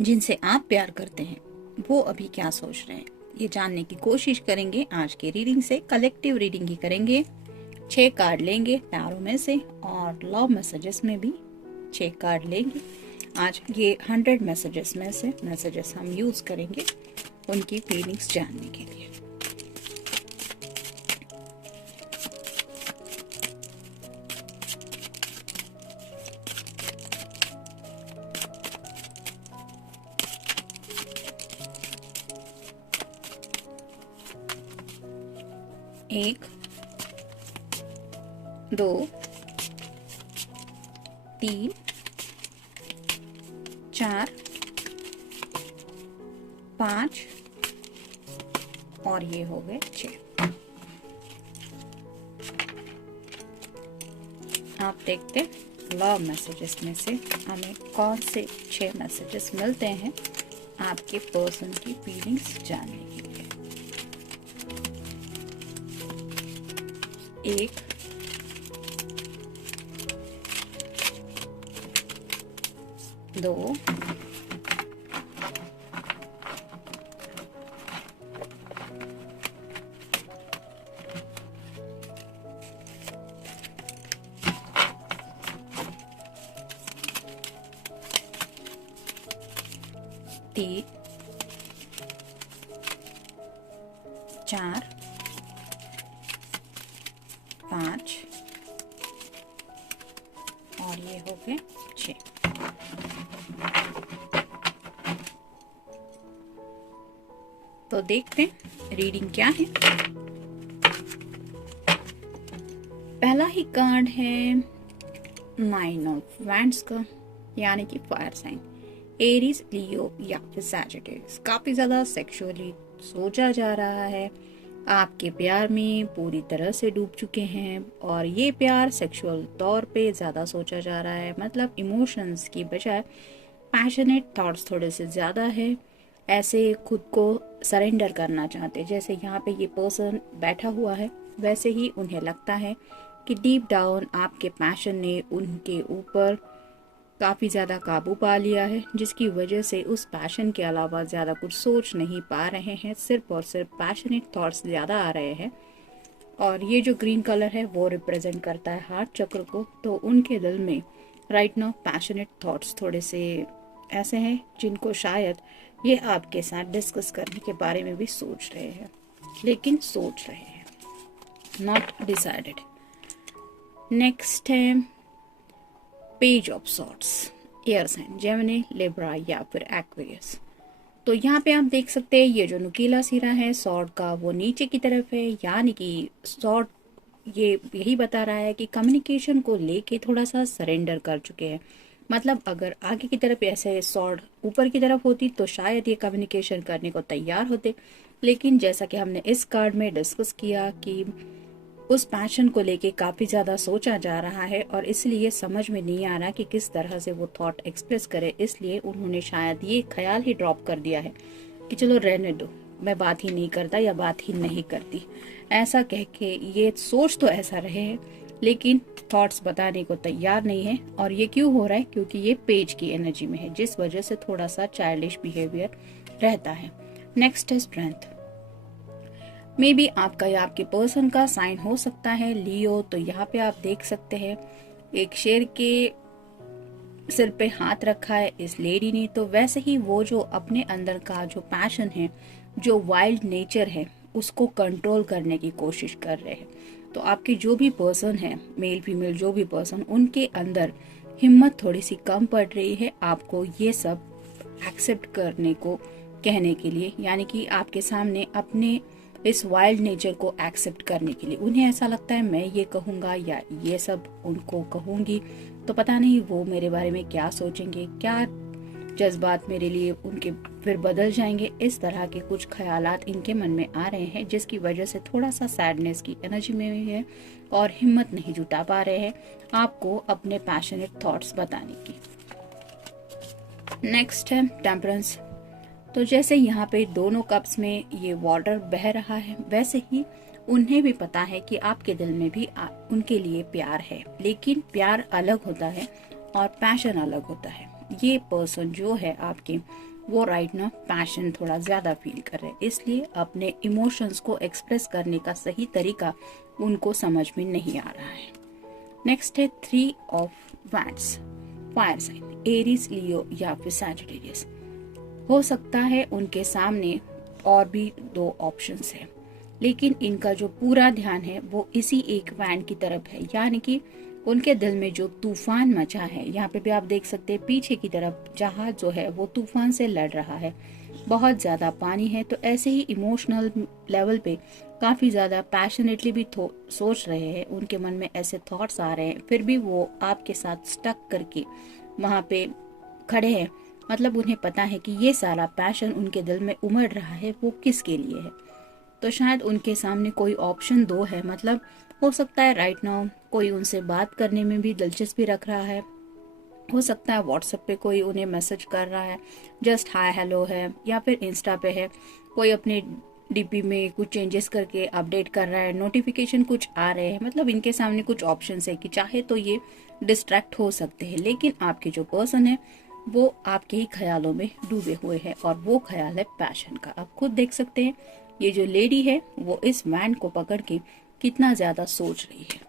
जिनसे आप प्यार करते हैं वो अभी क्या सोच रहे हैं, ये जानने की कोशिश करेंगे। आज के रीडिंग से कलेक्टिव रीडिंग ही करेंगे। 6 कार्ड लेंगे टैरो में से और लव मैसेजेस में भी 6 कार्ड लेंगे। आज ये 100 मैसेजेस में से मैसेजेस हम यूज करेंगे उनकी फीलिंग्स जानने के लिए। एक, 2, 3, 4, 5 और ये हो गए 6। आप देखते लव मैसेजेस में से हमें कौन से 6 मैसेजेस मिलते हैं आपके पर्सन की फीलिंग्स जानने के लिए। 1, 2, 3, 4, 5 और ये हो गए 6। तो देखते हैं रीडिंग क्या है। पहला ही कार्ड है 9 ऑफ वैंड्स का, यानी कि फायर साइन एरीज, लियो या फिर सैजिटेरियस। काफी ज्यादा सेक्सुअली सोचा जा रहा है, आपके प्यार में पूरी तरह से डूब चुके हैं और ये प्यार सेक्सुअल तौर पे ज्यादा सोचा जा रहा है। मतलब इमोशंस की बजाय पैशनेट थॉट्स थोड़े से ज्यादा है। ऐसे खुद को सरेंडर करना चाहते, जैसे यहाँ पे ये पर्सन बैठा हुआ है वैसे ही उन्हें लगता है कि डीप डाउन आपके पैशन ने उनके ऊपर काफ़ी ज़्यादा काबू पा लिया है, जिसकी वजह से उस पैशन के अलावा ज़्यादा कुछ सोच नहीं पा रहे हैं। सिर्फ और सिर्फ पैशनेट थॉट्स ज़्यादा आ रहे हैं। और ये जो ग्रीन कलर है वो रिप्रेजेंट करता है हार्ट चक्र को। तो उनके दिल में राइट नाउ पैशनेट थॉट्स थोड़े से ऐसे हैं जिनको शायद ये आपके साथ डिस्कस करने के बारे में भी सोच रहे हैं, लेकिन सोच रहे हैं, नॉट डिसाइडेड। नेक्स्ट है page of swords, air sign Gemini, Libra या फिर एक्वेरियस। तो यहाँ पे आप देख सकते हैं ये जो नुकीला सिरा है सॉर्ड का वो नीचे की तरफ है, यानी कि सॉर्ड ये यही बता रहा है कि कम्युनिकेशन को लेके थोड़ा सा सरेंडर कर चुके हैं। मतलब अगर आगे की तरफ ऐसे सॉर्ड ऊपर की तरफ होती तो शायद ये कम्युनिकेशन करने को तैयार होते, लेकिन जैसा कि हमने इस कार्ड में डिस्कस किया कि उस पैशन को लेके काफी ज्यादा सोचा जा रहा है और इसलिए समझ में नहीं आ रहा कि किस तरह से वो थॉट एक्सप्रेस करे। इसलिए उन्होंने शायद ये ख्याल ही ड्रॉप कर दिया है कि चलो रहने दो, मैं बात ही नहीं करता या बात ही नहीं करती, ऐसा कह के ये सोच तो ऐसा रहे हैं लेकिन थॉट्स बताने को तैयार नहीं है। और ये क्यों हो रहा है? क्योंकि ये पेज की एनर्जी में है, जिस वजह से थोड़ा सा चाइल्डिश बिहेवियर रहता है। नेक्स्ट है स्ट्रेंथ। मे बी आपका या आपके पर्सन का साइन हो सकता है लियो। तो यहाँ पे आप देख सकते हैं एक शेर के सिर पे हाथ रखा है इस लेडी ने। तो वैसे ही वो जो अपने अंदर का जो पैशन है, जो वाइल्ड नेचर है, उसको कंट्रोल करने की कोशिश कर रहे हैं। तो आपके जो भी पर्सन है, मेल फीमेल जो भी पर्सन, उनके अंदर हिम्मत थोड़ी सी कम पड़ रही है आपको ये सब एक्सेप्ट करने को कहने के लिए, यानी कि आपके सामने अपने इस वाइल्ड नेचर को एक्सेप्ट करने के लिए। उन्हें ऐसा लगता है मैं ये कहूँगा या ये सब उनको कहूँगी तो पता नहीं वो मेरे बारे में क्या सोचेंगे, क्या जज्बात मेरे लिए उनके फिर बदल जाएंगे। इस तरह के कुछ ख्यालात इनके मन में आ रहे हैं, जिसकी वजह से थोड़ा सा सैडनेस की एनर्जी में भी है और हिम्मत नहीं जुटा पा रहे हैं आपको अपने पैशनेट थॉट्स बताने की। नेक्स्ट है टेम्परेंस। तो जैसे यहाँ पे दोनों कप्स में ये वाटर बह रहा है, वैसे ही उन्हें भी पता है कि आपके दिल में भी उनके लिए प्यार है, लेकिन प्यार अलग होता है और पैशन अलग होता है। ये पर्सन जो है आपके, वो राइट ना पैशन थोड़ा ज्यादा फील कर रहे हैं, इसलिए अपने इमोशंस को एक्सप्रेस करने का सही तरीका उनको समझ में नहीं आ रहा है। नेक्स्ट है 3 of wands, fire sign, Aries, Leo या फिर सैजिटेरियस। हो सकता है उनके सामने और भी 2 ऑप्शंस है, लेकिन इनका जो पूरा ध्यान है वो इसी एक वैंड की तरफ है, यानी कि उनके दिल में जो तूफान मचा है। यहाँ पे भी आप देख सकते हैं पीछे की तरफ जहाज जो है वो तूफान से लड़ रहा है, बहुत ज्यादा पानी है। तो ऐसे ही इमोशनल लेवल पे काफी ज्यादा पैशनेटली भी सोच रहे हैं, उनके मन में ऐसे थॉट्स आ रहे हैं, फिर भी वो आपके साथ स्टक करके वहां पे खड़े हैं। मतलब उन्हें पता है कि ये सारा पैशन उनके दिल में उमड़ रहा है वो किसके लिए है। तो शायद उनके सामने कोई ऑप्शन 2 है, मतलब हो सकता है राइट नाउ कोई उनसे बात करने में भी दिलचस्पी रख रहा है, हो सकता है व्हाट्सएप पे कोई उन्हें मैसेज कर रहा है, जस्ट हाय हेलो है, या फिर इंस्टा पे है कोई अपने डीपी में कुछ चेंजेस करके अपडेट कर रहा है, नोटिफिकेशन कुछ आ रहे हैं। मतलब इनके सामने कुछ ऑप्शन है कि चाहे तो ये डिस्ट्रैक्ट हो सकते हैं, लेकिन आपके जो पर्सन है वो आपके ही ख्यालों में डूबे हुए हैं, और वो ख्याल है पैशन का। आप खुद देख सकते हैं ये जो लेडी है वो इस वैंड को पकड़ के कितना ज्यादा सोच रही है।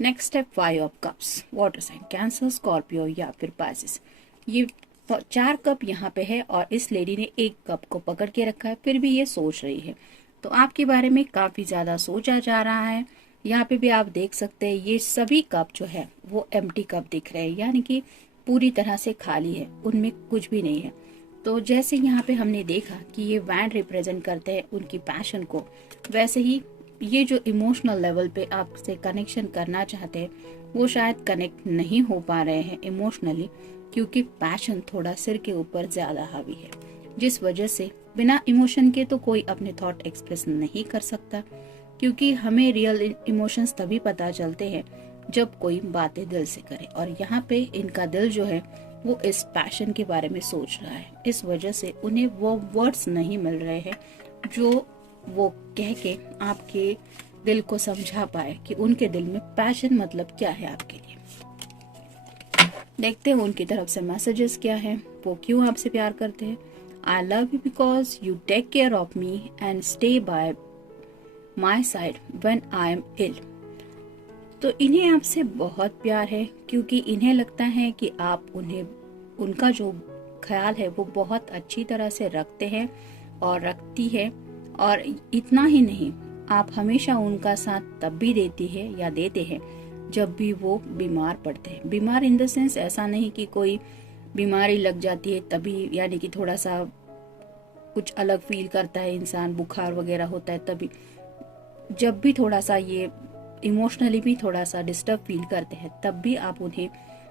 नेक्स्ट है 5 of cups, water sign, Cancer, Scorpio या फिर पाइसेस। ये 4 कप यहाँ पे है और इस लेडी ने 1 कप को पकड़ के रखा है, फिर भी ये सोच रही है। तो आपके बारे में काफी ज्यादा सोचा जा रहा है। यहाँ पे भी आप देख सकते हैं ये सभी कप जो है वो एम्प्टी कप दिख रहे हैं, यानी कि पूरी तरह से खाली है, उनमें कुछ भी नहीं है। तो जैसे यहाँ पे हमने देखा कि ये वैंड रिप्रेजेंट करते हैं उनकी पैशन को, वैसे ही ये जो इमोशनल लेवल पे आपसे कनेक्शन करना चाहते हैं वो शायद कनेक्ट नहीं हो पा रहे हैं इमोशनली, क्योंकि पैशन थोड़ा सिर के ऊपर ज्यादा हावी है, जिस वजह से बिना इमोशन के तो कोई अपने थॉट एक्सप्रेस नहीं कर सकता, क्योंकि हमें रियल इमोशंस तभी पता चलते हैं जब कोई बातें दिल से करे। और यहाँ पे इनका दिल जो है वो इस पैशन के बारे में सोच रहा है, इस वजह से उन्हें वो वर्ड्स नहीं मिल रहे हैं जो वो कह के आपके दिल को समझा पाए कि उनके दिल में पैशन मतलब क्या है आपके लिए। देखते हैं उनकी तरफ से मैसेजेस क्या है, वो क्यों आपसे प्यार करते हैं। I love you because you take care of me and stay by my side when I am ill. तो इन्हें आपसे बहुत प्यार है, क्योंकि इन्हें लगता है कि आप उन्हें, उनका जो ख्याल है वो बहुत अच्छी तरह से रखते हैं और रखती है। और इतना ही नहीं, आप हमेशा उनका साथ तब भी देती है या देते हैं जब भी वो बीमार पड़ते हैं। बीमार इन द सेंस ऐसा नहीं कि कोई बीमारी लग जाती है तभी, यानी कि थोड़ा सा कुछ अलग फील करता है इंसान, बुखार वगैरह होता है तभी। जब भी थोड़ा सा ये इमोशनली भी थोड़ा सा डिस्टर्ब फील करते हैं तब भी आप उन्हें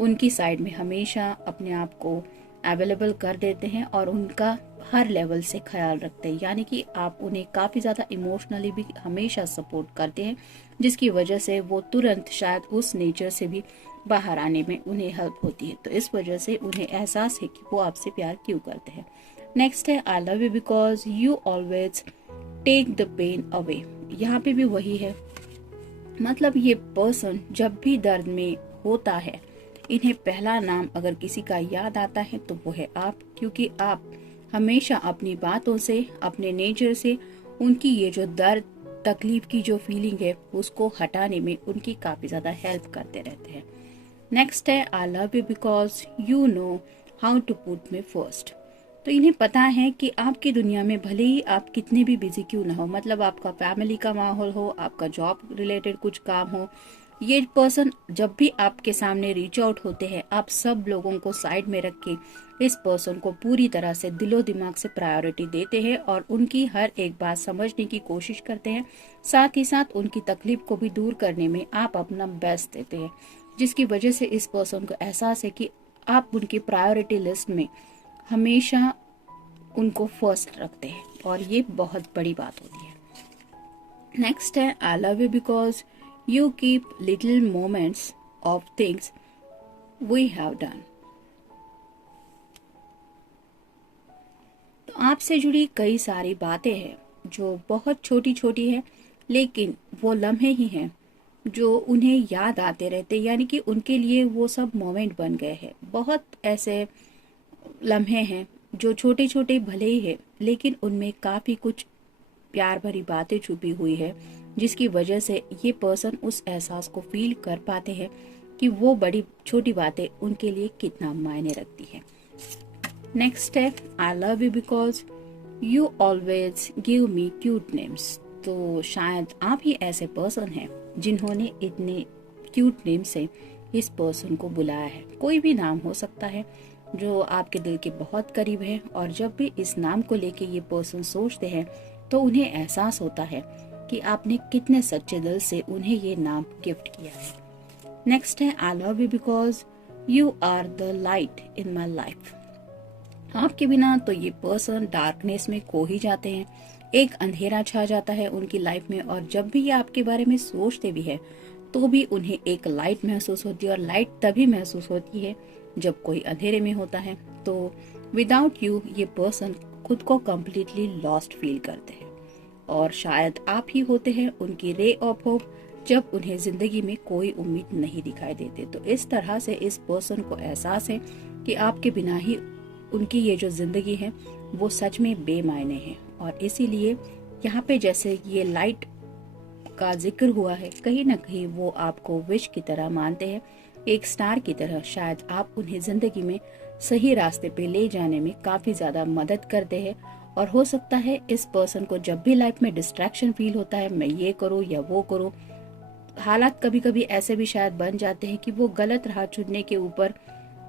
उनकी साइड में हमेशा अपने आप को अवेलेबल कर देते हैं और उनका हर लेवल से ख्याल रखते हैं, यानी कि आप उन्हें काफी ज्यादा इमोशनली भी हमेशा सपोर्ट करते हैं, जिसकी वजह से वो तुरंत शायद उस नेचर से भी बाहर आने में उन्हें हेल्प होती है। तो इस वजह से उन्हें एहसास है कि वो आपसे प्यार क्यों करते हैं। नेक्स्ट है I love you because you always take the pain away. यहाँ पे भी वही है, मतलब ये पर्सन जब भी दर्द में होता है, इन्हें पहला नाम अगर किसी का याद आता है तो वो है आप, क्योंकि आप हमेशा अपनी बातों से, अपने नेचर से उनकी ये जो दर्द तकलीफ की जो फीलिंग है उसको हटाने में उनकी काफी ज्यादा हेल्प करते रहते हैं। नेक्स्ट है I love you because you know how to put me first. तो इन्हें पता है कि आपकी दुनिया में भले ही आप कितने भी बिजी क्यों ना हो, मतलब आपका फैमिली का माहौल हो, आपका जॉब रिलेटेड कुछ काम हो, ये पर्सन जब भी आपके सामने रीच आउट होते हैं, आप सब लोगों को साइड में रख के इस पर्सन को पूरी तरह से दिलो दिमाग से प्रायोरिटी देते हैं और उनकी हर एक बात समझने की कोशिश करते हैं। साथ ही साथ उनकी तकलीफ को भी दूर करने में आप अपना बेस्ट देते हैं, जिसकी वजह से इस पर्सन को एहसास है कि आप उनकी प्रायोरिटी लिस्ट में हमेशा उनको फर्स्ट रखते हैं और ये बहुत बड़ी बात होती है। नेक्स्ट है I love you because you keep little moments of things we have done. तो आपसे जुड़ी कई सारी बातें हैं जो बहुत छोटी छोटी है, लेकिन वो लम्हे ही हैं जो उन्हें याद आते रहते, यानी कि उनके लिए वो सब मोमेंट बन गए हैं। बहुत ऐसे लम्हे हैं जो छोटे छोटे भले ही है, लेकिन उनमें काफी कुछ प्यार भरी बातें छुपी हुई है, जिसकी वजह से ये पर्सन उस एहसास को फील कर पाते हैं कि वो बड़ी छोटी बातें उनके लिए कितना मायने रखती है। नेक्स्ट है I love you because you always give me cute names. तो शायद आप ही ऐसे पर्सन हैं जिन्होंने इतने क्यूट नेम से इस पर्सन को बुलाया है। कोई भी नाम हो सकता है जो आपके दिल के बहुत करीब है, और जब भी इस नाम को लेके ये पर्सन सोचते हैं तो उन्हें एहसास होता है कि आपने कितने सच्चे दिल से उन्हें ये नाम गिफ्ट किया है। नेक्स्ट है I love you because you are the light in my life. आपके बिना तो ये पर्सन डार्कनेस में खो ही जाते हैं, एक अंधेरा छा जाता है उनकी लाइफ में, और जब भी ये आपके बारे में सोचते भी है तो भी उन्हें एक लाइट महसूस होती है, और लाइट तभी महसूस होती है जब कोई अंधेरे में होता है। तो विदाउट यू ये पर्सन खुद को कम्प्लीटली लॉस्ट फील करते हैं, और शायद आप ही होते हैं उनकी रे ऑफ होप जब उन्हें जिंदगी में कोई उम्मीद नहीं दिखाई देते। तो इस तरह से इस पर्सन को एहसास है कि आपके बिना ही उनकी ये जो जिंदगी है वो सच में बेमायने है, और इसीलिए यहाँ पे जैसे ये लाइट का जिक्र हुआ है, कहीं ना कहीं वो आपको विश की तरह मानते हैं, एक स्टार की तरह। शायद आप उन्हें जिंदगी में सही रास्ते पे ले जाने में काफी ज्यादा मदद करते हैं, और हो सकता है इस पर्सन को जब भी लाइफ में डिस्ट्रैक्शन फील होता है, मैं ये करूँ या वो करूँ, हालात कभी कभी ऐसे भी शायद बन जाते हैं कि वो गलत राह चुनने के ऊपर,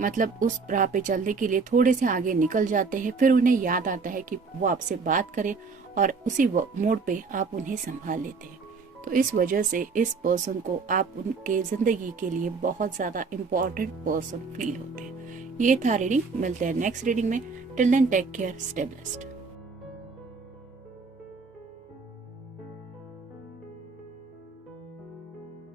मतलब उस राह पे चलने के लिए थोड़े से आगे निकल जाते हैं, फिर उन्हें याद आता है कि वो आपसे बात करें, और उसी मोड़ पे आप उन्हें संभाल लेते हैं। तो इस वजह से इस पर्सन को आप उनके जिंदगी के लिए बहुत ज्यादा इम्पोर्टेंट पर्सन फील होते हैं। ये था रीडिंग, मिलते हैं नेक्स्ट रीडिंग में। Till then take care, stay blessed.